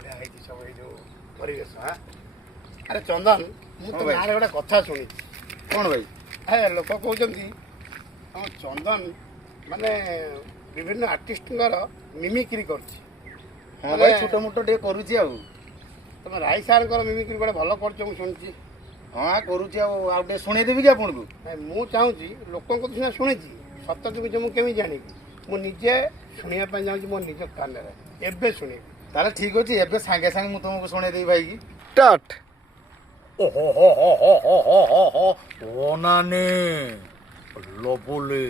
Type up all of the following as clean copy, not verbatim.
बढ़िया है सब ये जो परिवेश। हाँ अरे चंदन मुझे तो गाँव गोटे कथा शुणी कौन भाई है लोक कहते हम चंदन माने विभिन्न आर्टिस्ट मिमिक्री कर हाँ भाई छोट मोट टे करुची आ तुम राय सार मिमिक्री गोटे भल कर शुणी हाँ करुची आउटे शुणे देवी कि आपन को मु चाहूँगी लोक सीना शुणी सत जुगे मुझे जानी मुझे शुणा चाहूँगी मो निज कान एवं शुणी ताले ठीक अच्छे एबे सांगे सांगे मुझे तुमको शुणे देवी भाई की स्टार्ट ओनाने लोबुले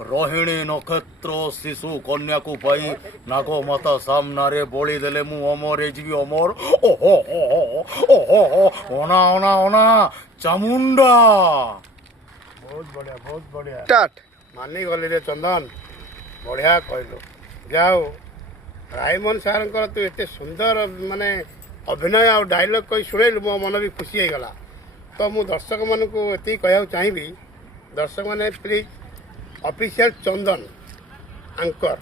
रोहिणी नक्षत्र शिशु कन्या को पाई नागो माता सामने बोली देले मु अमर जीवी अमर ओहो ओहो ओना ओना ओना चामुंडा। बहुत बढ़िया स्टार्ट मानी गली रे चंदन बढ़िया कहलु जाओ रायमन सार तू एते सुंदर माने अभिनय आ डायलॉग कही शुणेलु मो मन भी खुशी हो गला। तो मु दर्शक मान को ये कहना चाहिए दर्शक मैंने प्लीज ऑफिशियल चंदन एंकर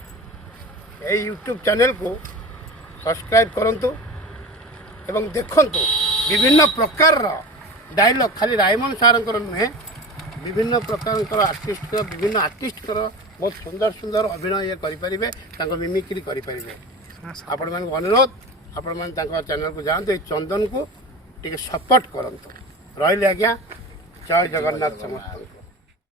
ये यूट्यूब चैनल को सब्सक्राइब करंतु एवं देखंतु विभिन्न प्रकार डायलॉग खाली रायमन सार नुहे विभिन्न प्रकार आर्टिस्ट विभिन्न आर्टिस्ट बहुत सुंदर सुंदर अभिनय ये करें मिमिक्री करें आपण मान अनुरोध आपण मैंने चैनल को जातु चंदन को टे सपोर्ट करंतु रही आज्ञा जय जगन्नाथ समस्त।